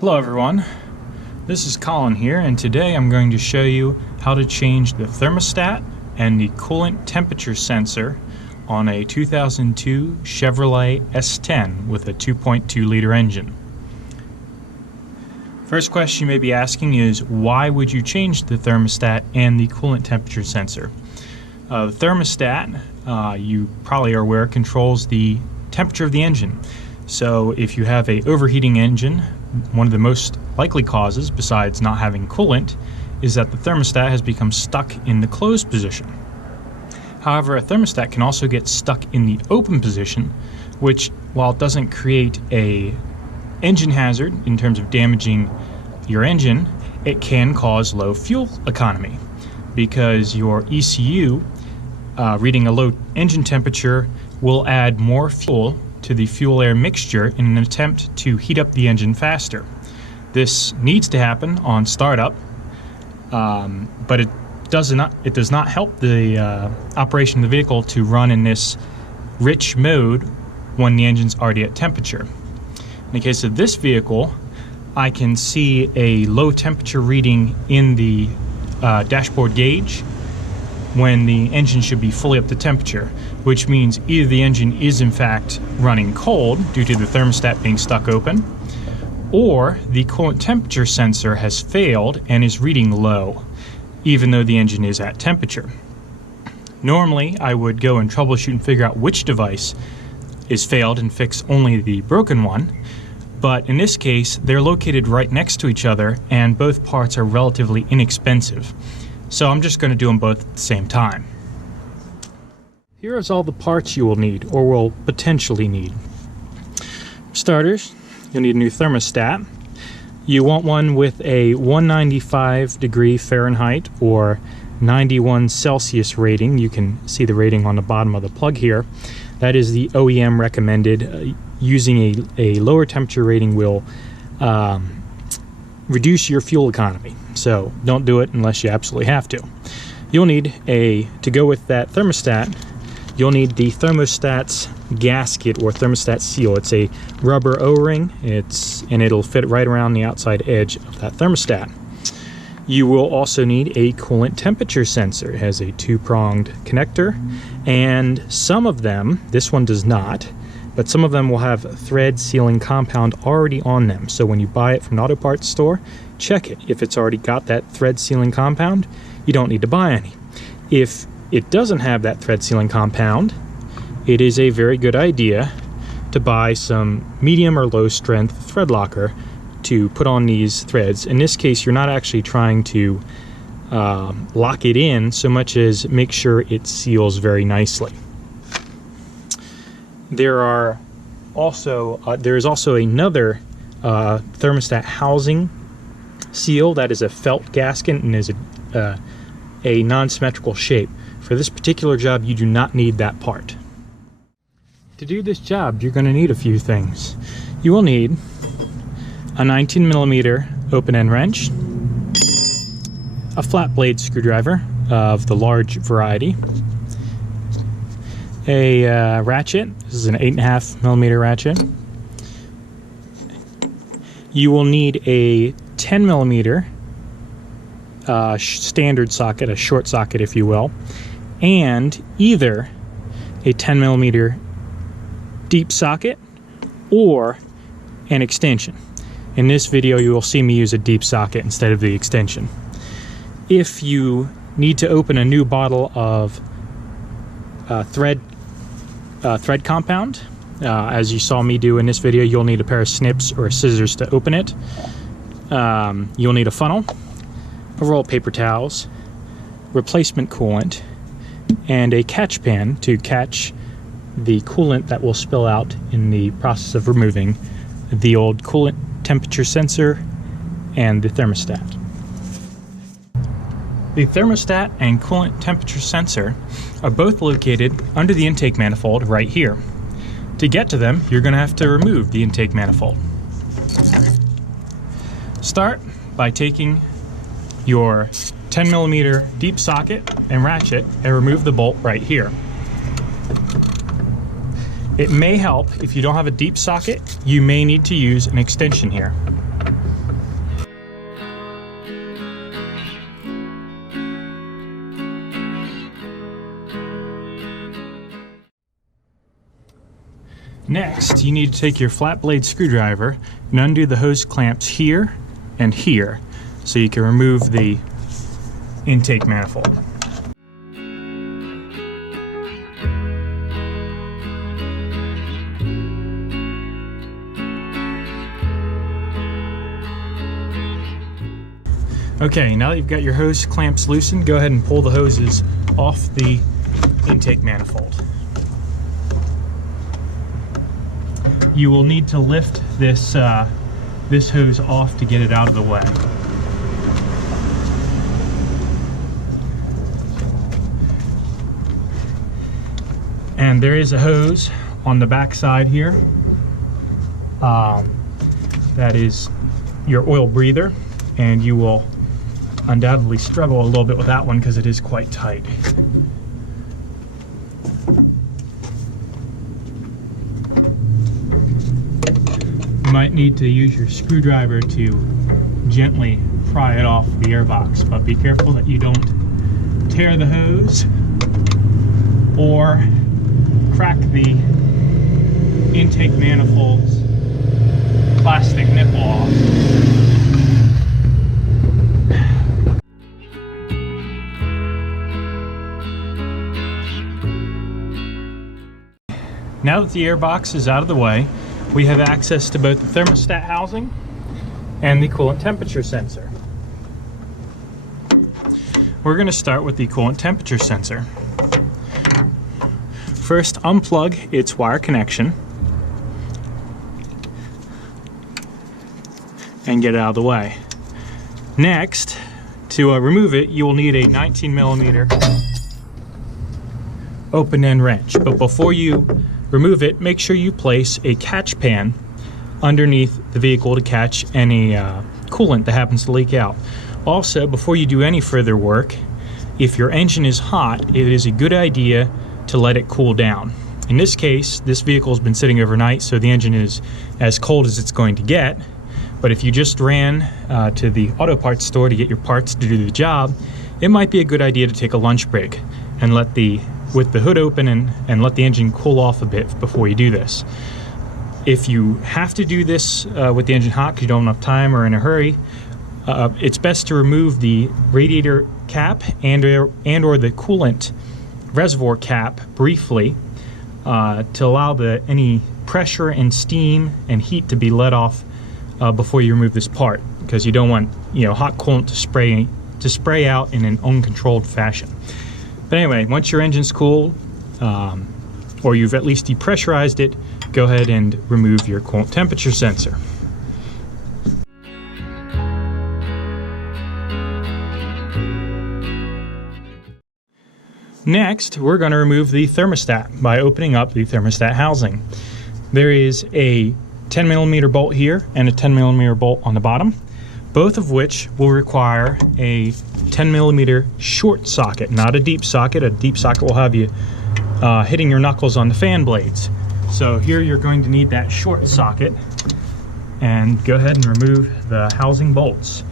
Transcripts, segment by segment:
Hello everyone, this is Colin here, and today I'm going to show you how to change the thermostat and the coolant temperature sensor on a 2002 Chevrolet S10 with a 2.2 liter engine. First question you may be asking is, why would you change the thermostat and the coolant temperature sensor? The thermostat, you probably are aware, controls the temperature of the engine. So if you have an overheating engine, one of the most likely causes, besides not having coolant, is that the thermostat has become stuck in the closed position. However, a thermostat can also get stuck in the open position, which, while it doesn't create an engine hazard in terms of damaging your engine, it can cause low fuel economy, because your ECU reading a low engine temperature will add more fuel to the fuel-air mixture in an attempt to heat up the engine faster. This needs to happen on startup, but it does not help the operation of the vehicle to run in this rich mode when the engine's already at temperature. In the case of this vehicle, I can see a low temperature reading in the dashboard gauge when the engine should be fully up to temperature, which means either the engine is in fact running cold due to the thermostat being stuck open, or the coolant temperature sensor has failed and is reading low, even though the engine is at temperature. Normally, I would go and troubleshoot and figure out which device is failed and fix only the broken one, but in this case, they're located right next to each other and both parts are relatively inexpensive. So I'm just going to do them both at the same time. Here is all the parts you will need, or will potentially need. For starters, you'll need a new thermostat. You want one with a 195 degree Fahrenheit or 91 Celsius rating. You can see the rating on the bottom of the plug here. That is the OEM recommended. Using a lower temperature rating will reduce your fuel economy. So don't do it unless you absolutely have to. You'll need to go with that thermostat, you'll need the thermostat's gasket or thermostat seal. It's a rubber O-ring, and it'll fit right around the outside edge of that thermostat. You will also need a coolant temperature sensor. It has a two-pronged connector, and some of them, this one does not, but some of them will have thread sealing compound already on them. So when you buy it from an auto parts store, check it. If it's already got that thread sealing compound, you don't need to buy any. If it doesn't have that thread sealing compound, it is a very good idea to buy some medium or low strength thread locker to put on these threads. In this case, you're not actually trying to lock it in so much as make sure it seals very nicely. There is also another thermostat housing seal that is a felt gasket and is a non-symmetrical shape. For this particular job, you do not need that part. To do this job, you're going to need a few things. You will need a 19mm open-end wrench, a flat blade screwdriver of the large variety, a ratchet. This is an 8.5mm ratchet. You will need a 10mm standard socket, a short socket if you will, and either a 10mm deep socket or an extension. In this video you will see me use a deep socket instead of the extension. If you need to open a new bottle of thread compound, as you saw me do in this video, you'll need a pair of snips or scissors to open it. You'll need a funnel, a roll of paper towels, replacement coolant, and a catch pan to catch the coolant that will spill out in the process of removing the old coolant temperature sensor and the thermostat. The thermostat and coolant temperature sensor are both located under the intake manifold right here. To get to them, you're going to have to remove the intake manifold. Start by taking your 10mm deep socket and ratchet and remove the bolt right here. It may help if you don't have a deep socket, you may need to use an extension here. Next, you need to take your flat blade screwdriver and undo the hose clamps here and here so you can remove the intake manifold. Okay, now that you've got your hose clamps loosened, go ahead and pull the hoses off the intake manifold. You will need to lift this hose off to get it out of the way. And there is a hose on the back side here. That is your oil breather, and you will undoubtedly struggle a little bit with that one because it is quite tight. You might need to use your screwdriver to gently pry it off the airbox, but be careful that you don't tear the hose or crack the intake manifold's plastic nipple off. Now that the airbox is out of the way, we have access to both the thermostat housing and the coolant temperature sensor. We're going to start with the coolant temperature sensor. First, unplug its wire connection and get it out of the way. Next, to remove it, you will need a 19mm open-end wrench. But before you remove it, make sure you place a catch pan underneath the vehicle to catch any coolant that happens to leak out. Also, before you do any further work, if your engine is hot, it is a good idea to let it cool down. In this case, this vehicle has been sitting overnight, so the engine is as cold as it's going to get. But if you just ran to the auto parts store to get your parts to do the job, it might be a good idea to take a lunch break and with the hood open and let the engine cool off a bit before you do this. If you have to do this with the engine hot because you don't have enough time or in a hurry, it's best to remove the radiator cap and or the coolant reservoir cap briefly to allow any pressure and steam and heat to be let off before you remove this part, because you don't want hot coolant to spray out in an uncontrolled fashion. But anyway, once your engine's cooled, or you've at least depressurized it, go ahead and remove your coolant temperature sensor. Next, we're going to remove the thermostat by opening up the thermostat housing. There is a 10mm bolt here and a 10mm bolt on the bottom, both of which will require a 10mm short socket, not a deep socket. A deep socket will have you hitting your knuckles on the fan blades. So here you're going to need that short socket, and go ahead and remove the housing bolts.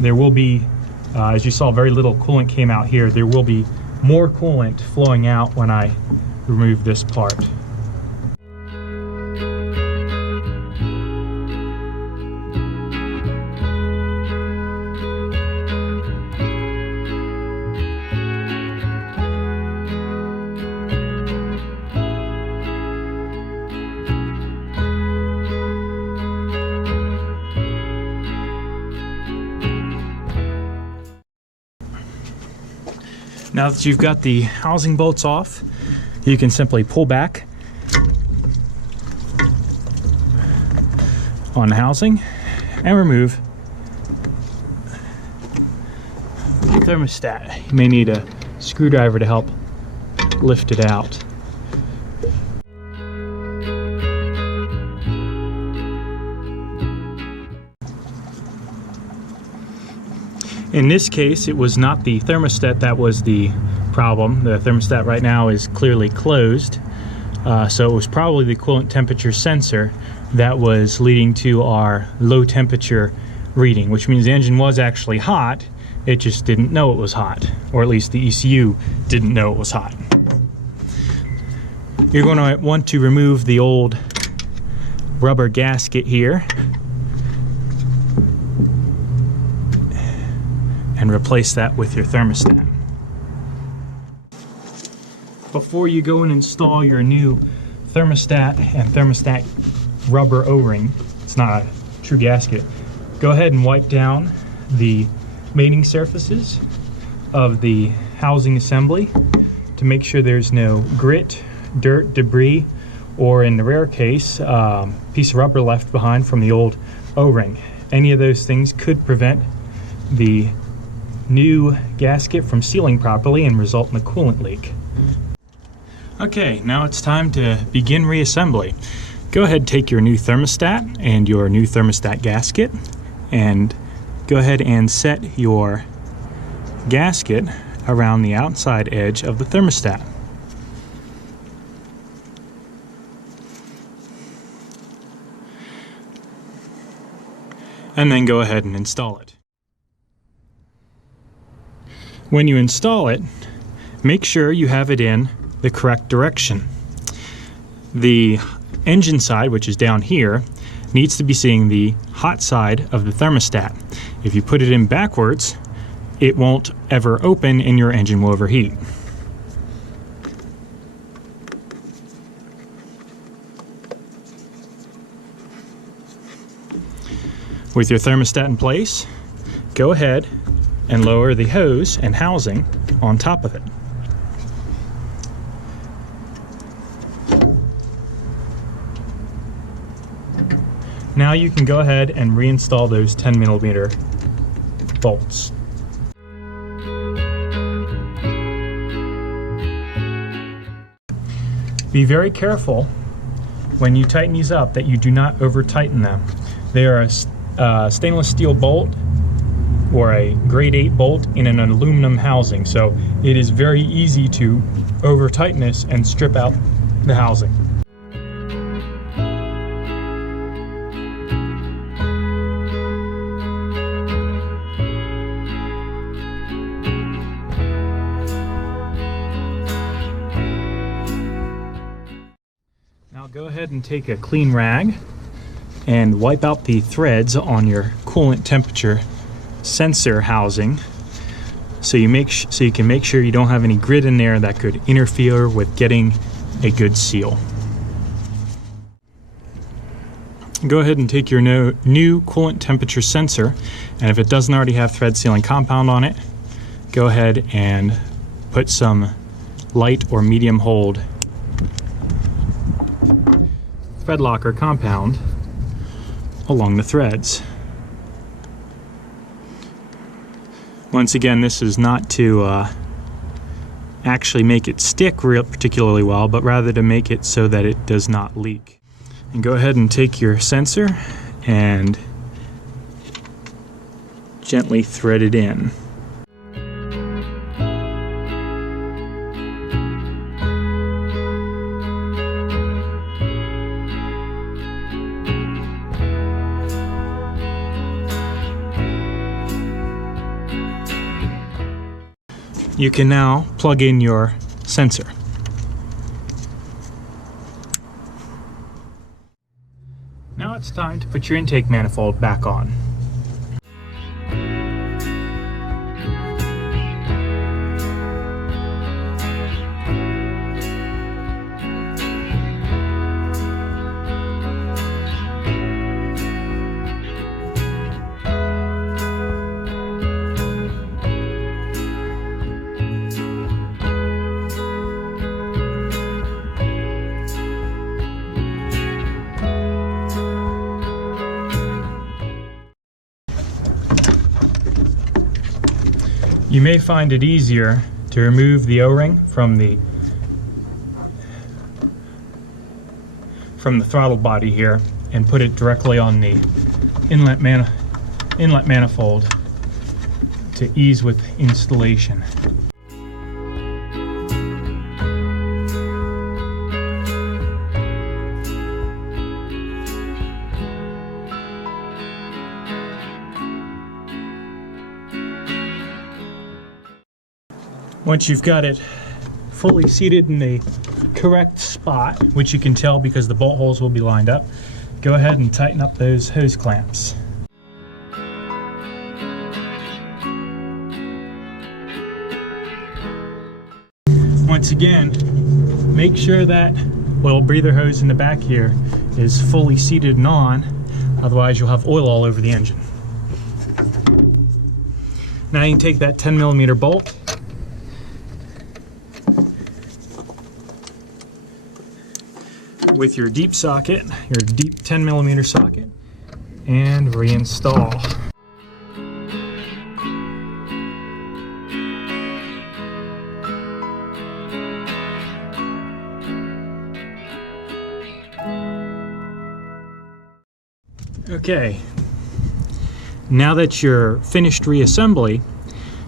There will be, as you saw, very little coolant came out here. There will be more coolant flowing out when I remove this part. Now that you've got the housing bolts off, you can simply pull back on the housing and remove the thermostat. You may need a screwdriver to help lift it out. In this case, it was not the thermostat that was the problem. The thermostat right now is clearly closed, so it was probably the coolant temperature sensor that was leading to our low temperature reading, which means the engine was actually hot, it just didn't know it was hot, or at least the ECU didn't know it was hot. You're going to want to remove the old rubber gasket here and replace that with your thermostat. Before you go and install your new thermostat and thermostat rubber O-ring, it's not a true gasket, go ahead and wipe down the mating surfaces of the housing assembly to make sure there's no grit, dirt, debris, or in the rare case, piece of rubber left behind from the old O-ring. Any of those things could prevent the new gasket from sealing properly and result in a coolant leak. Okay, now it's time to begin reassembly. Go ahead and take your new thermostat and your new thermostat gasket and go ahead and set your gasket around the outside edge of the thermostat. And then go ahead and install it. When you install it, make sure you have it in the correct direction. The engine side, which is down here, needs to be seeing the hot side of the thermostat. If you put it in backwards, it won't ever open and your engine will overheat. With your thermostat in place, go ahead and lower the hose and housing on top of it. Now you can go ahead and reinstall those 10mm bolts. Be very careful when you tighten these up that you do not over tighten them. They are a stainless steel bolt or a grade 8 bolt in an aluminum housing, so it is very easy to over tighten this and strip out the housing. Now go ahead and take a clean rag and wipe out the threads on your coolant temperature sensor housing so you can make sure you don't have any grit in there that could interfere with getting a good seal. Go ahead and take your new coolant temperature sensor, and if it doesn't already have thread sealing compound on it, go ahead and put some light or medium hold thread locker compound along the threads. Once again, this is not to actually make it stick particularly well, but rather to make it so that it does not leak. And go ahead and take your sensor and gently thread it in. You can now plug in your sensor. Now it's time to put your intake manifold back on. You may find it easier to remove the O-ring from the throttle body here and put it directly on the inlet manifold to ease with installation. Once you've got it fully seated in the correct spot, which you can tell because the bolt holes will be lined up, go ahead and tighten up those hose clamps. Once again, make sure that oil breather hose in the back here is fully seated and on, otherwise you'll have oil all over the engine. Now you can take that 10mm bolt, with your deep socket, your deep 10mm socket, and reinstall. Okay, now that you're finished reassembly,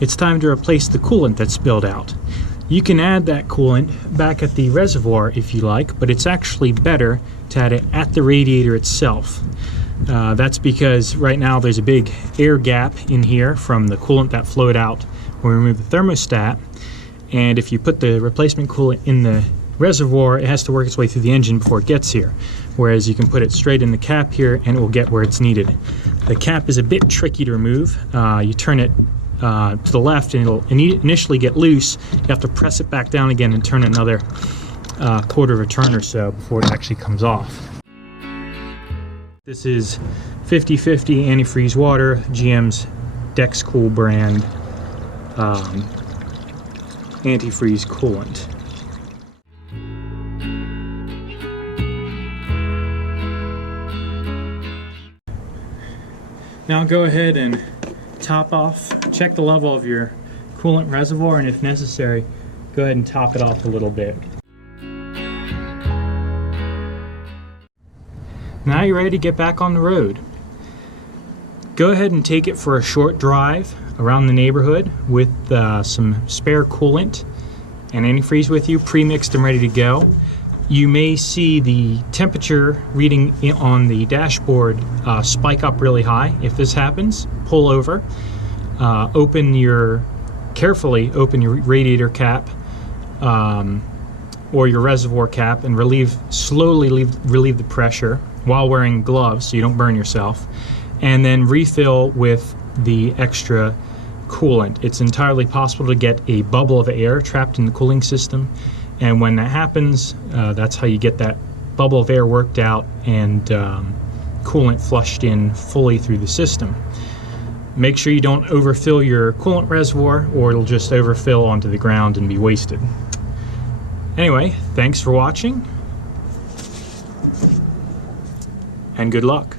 it's time to replace the coolant that's spilled out. You can add that coolant back at the reservoir if you like, but it's actually better to add it at the radiator itself. That's because right now there's a big air gap in here from the coolant that flowed out when we removed the thermostat, and if you put the replacement coolant in the reservoir, it has to work its way through the engine before it gets here, whereas you can put it straight in the cap here and it will get where it's needed. The cap is a bit tricky to remove. You turn it to the left and it'll initially get loose. You have to press it back down again and turn another quarter of a turn or so before it actually comes off. This is 50/50 antifreeze water, GM's DexCool brand antifreeze coolant. Now go ahead and top off, check the level of your coolant reservoir, and if necessary, go ahead and top it off a little bit. Now you're ready to get back on the road. Go ahead and take it for a short drive around the neighborhood with some spare coolant and antifreeze with you, pre-mixed and ready to go. You may see the temperature reading on the dashboard spike up really high. If this happens, pull over, carefully open your radiator cap or your reservoir cap and slowly relieve the pressure while wearing gloves so you don't burn yourself, and then refill with the extra coolant. It's entirely possible to get a bubble of air trapped in the cooling system, and when that happens, that's how you get that bubble of air worked out and coolant flushed in fully through the system. Make sure you don't overfill your coolant reservoir or it'll just overfill onto the ground and be wasted. Anyway, thanks for watching and good luck.